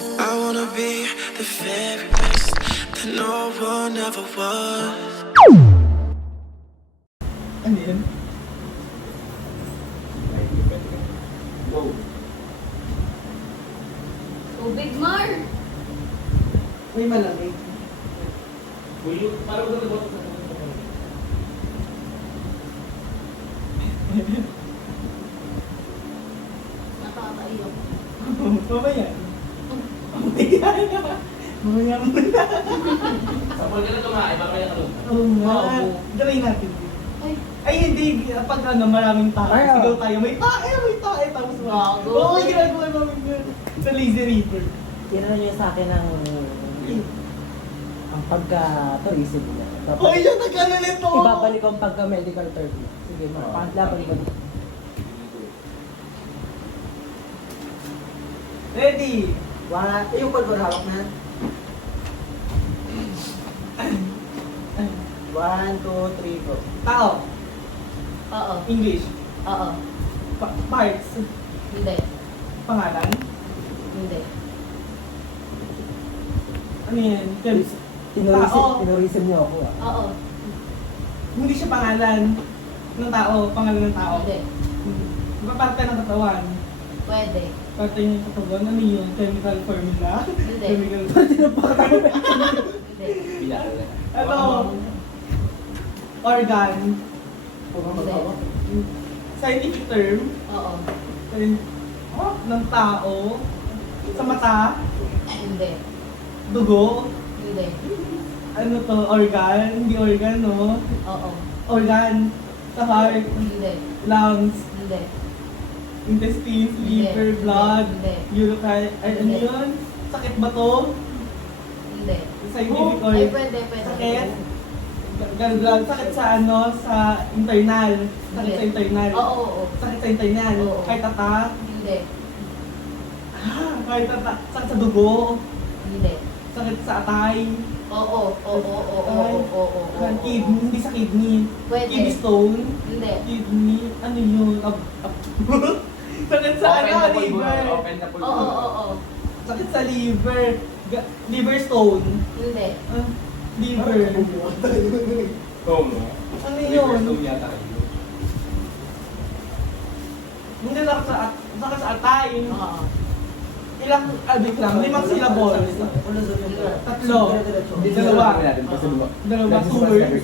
I wanna be the very best that no one ever was. Ano yun? Wow. Tubig, Mar! May malamig. Parang gano'n ba? Nakakaiyak. Mamaya. Mamaya muna. Sa mall ka na tumahay, mamaya ka doon. Oo nga. Oo. Gawin natin. Ay, Ay, hindi. Pag ano, maraming tao. Ay, oo. Sigaw tayo. May tae, may tae. Tapos Gago. Oo, ginagawa namin yun. Sa Lazy River. Tinanong niya sa akin ang pagka-tourism niya. Oh, yun, nag-ano nito. Ibabalik ko ang pagka-medical term niya. Sige, laban ko. Ready? Yung pulbor hawak na. 1, 2, 3, go. Tao. oo. English. Oo. Parts. Hindi. Pangalan. Hindi. Ano yan? Terms. Tao. Tinourism niyo ako ah. Oo. Hindi siya pangalan ng tao. Pangalan ng tao. Hindi. Diba parte ng katawan? Pwede. Parte ng katawan. Ano yun? Chemical formula? Hindi. Chemical Hindi. Bilang na. Ano? Organ. Hindi. Scientific term. Oo. Ng tao. Sa mata. Hindi. Dugo. Hindi. Ano to? Organ. Hindi organ, no? Oo. Organ. Sa heart. Hindi. Lungs. Hindi. Intestines. Liver. Hindi. Blood. Hindi. Urine. Ay, ano Hindi. yun? Sakit ba to? Hindi. Scientific or Ay, pwede. sakit? Gallbladder. Sakit sa ano? Sa internal. Sakit Hindi. sa internal. Oo, oo. Sakit sa internal. Oo. Heart attack. Hindi. Heart attack. Sakit sa dugo. Hindi. Sakit sa atay. Oo, oo, oo, oo, oo. Kidney. Hindi sa kidney. Pwede. Kidney stone. Hindi. Kidney. Ano yun? Sakit sa ano? Liver. Open na pulbor. Oo, oo, oo. Sakit sa liver. Liver stone. Hindi. Liver. Oo, no? Ano yun? Liver yata kayo. Hindi sakit sa atay. Oo. Ilang, wait lang, 5 syllables. Tatlo. Dalawa. Dalawa, 2 words.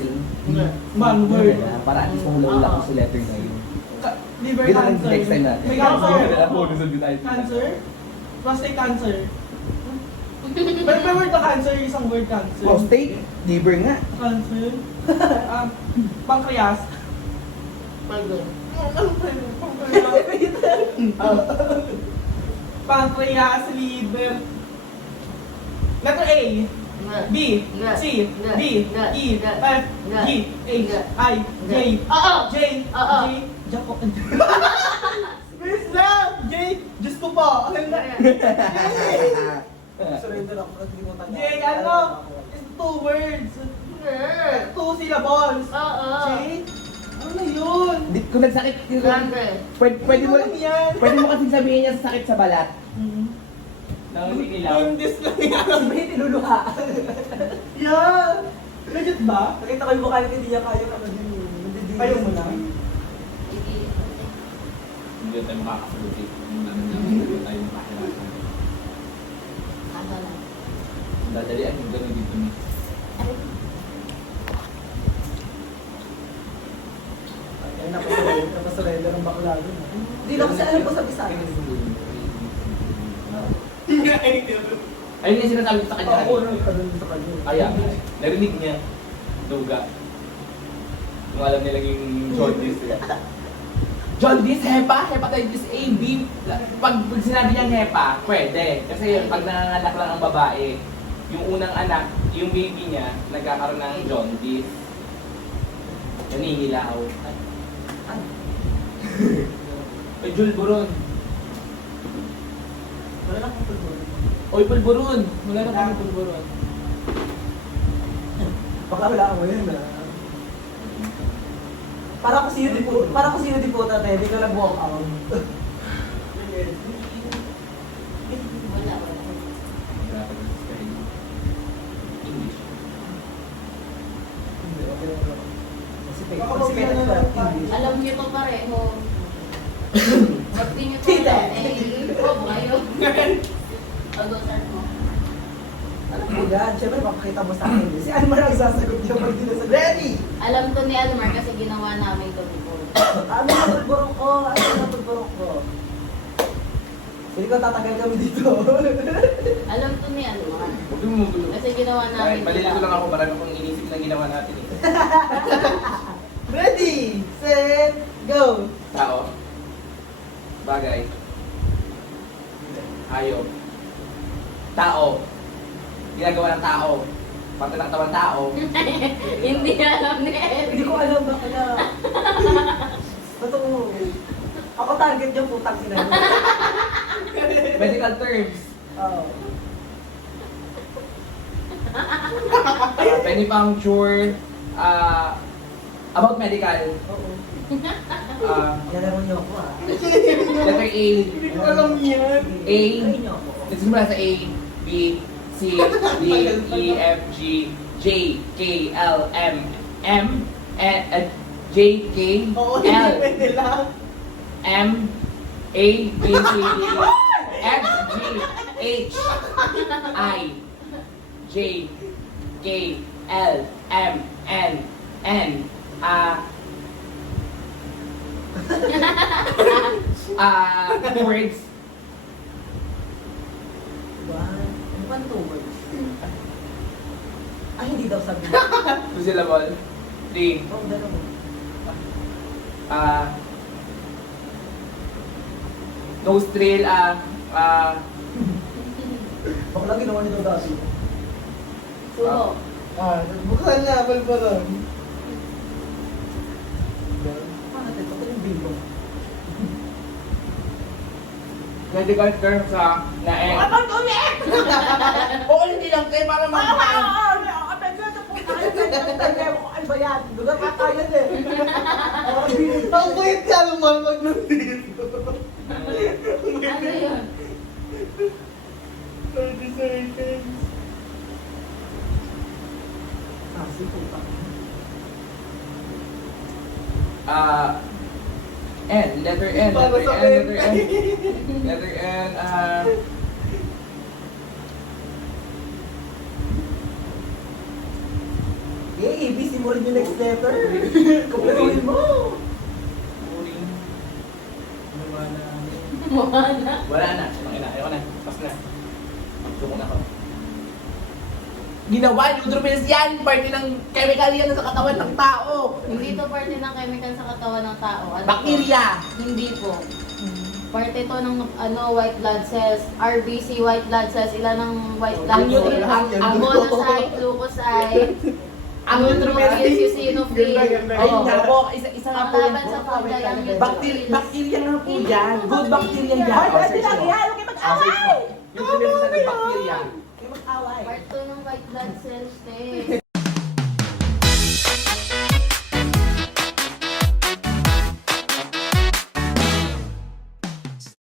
1 word. Para at least mahula-hula ko sa letter na yun. Liver Kita lang cancer. next time natin. May cancer. Cancer. Cancer? Prostate cancer. Pero may word na cancer, isang word cancer. Prostate, liver nga. Cancer. Pancreas. Pwede. Ano pa yun? Pancreas. Pancreas, liver. Letter A. B, C, D, E, F, G, H, I, J, Oo. J, Oo. J, Jaco. Miss lang! J, Diyos ko po. Ano na? Surrender ako, hindi mo J, ano? It's 2 words. 2 syllables. Oo. J, ano na yun? Kung nagsakit, Grande. pwede mo Ano yan? pwede mo kasi sabihin niya sa sakit sa balat. Nangingilaw. Yung dis lang yan. May tinuluha. Yeah! Legit ba? Nakita ko yung mukha niya, hindi niya kaya ano din. Ayaw mo na? Hindi tayo makakasaluti. Hindi tayo makakilala. Ano na? Dadalian yung gano'n dito ni. Ay, napasurrender ng bakla doon. Hindi na kasi alam ko sa Bisaya. Ayun yung sinasabi ko sa kanya. Oo, nagkaroon sa kanya. Kaya, narinig niya. Duga. Kung alam nilang yung jaundice. Jaundice, hepa, hepatitis A, B. Pag sinabi niyang hepa, pwede. Kasi pag nanganganak lang ang babae, yung unang anak, yung baby niya, nagkakaroon ng jaundice. Nangingilaw. Ay, Julburon. Wala lang kung pulbor. Oy, pulburon. Wala na kami pulburon. Baka wala mo yun ah. Para ko sino di po tatay, di ka nag-walk out. Wala, wala. nyo to pareho. Pag di nyo to alam, eh, huwag kayo. Pag-utar mo. Ano po yan? Siyempre, papakita mo sa akin. Si Almar ang sasagot niya pag dinasagot. Ready! Alam to ni Almar kasi ginawa namin to before. Ano ang pagburok ko? Ano ang pagburok ko? Hindi ko tatagal kami dito. Alam to ni Almar. Huwag mo magulo. Kasi ginawa Ay, namin malilito lang ako, marami akong inisip na ginawa natin eh. Ready, set, go! Tao. Bagay. Hayop. Tao. Ginagawa ng tao. Parte ng katawan tao. Hindi alam ni Hindi Ellie. ko alam ba kaya. Totoo. Ako target yung putang sila. Medical terms. Oo. Venipuncture. About medical. Oo. Letter Yan niyo ako ah. A. Hindi ko alam yan. A. Try niyo ako. Nagsimula sa A, B, C, D, E, F, G, J, K, L, M, M, J, K, Oo, hindi L, pwede lang. M, A, B, C, D, F, G, H, I, J, K, L, M, N, words. One. Ano ba two words? Ay, hindi daw sabi. Two syllable. D, Oh, dalawa. nostril, Bakla ginawa nito dati. Suho. Buksan na, balbaron. Paano natin? Ito yung bingo. medical term sa na N. Ano to ulit? Oo, hindi lang kayo para Ano ba yan? Lugar kakayan eh. Ang bait ka naman pag nandito. Ano yun? 30 seconds. Ah, si puta. N, letter N, Para letter sa N, letter N. Letter N, Eh, ABC mo rin yung next letter. Kumpletuhin mo. Uling. Moana. Wala na. Ayoko na. Pas na. Magsuko na ako. Ginawa ni Udropils yan! Parte ng chemical yan sa katawan ng tao! Hindi to parte ng chemical sa katawan ng tao. Ano to? Bacteria! Hindi po. Parte to ng white blood cells, RBC white blood cells, ilan ng white blood Ang cells? ang Monocyte, leukocyte, ang Udropils eosinophil. Ay, Oo. nako, isa nga po yan. Panglaban sa fungi ang Bacteria nga po yan. Good bacteria yan. Ay, Oh, pwede search lang mo. yan. Huwag kayo Oh, search mo. mag-away. Yung Udropils na bacteria.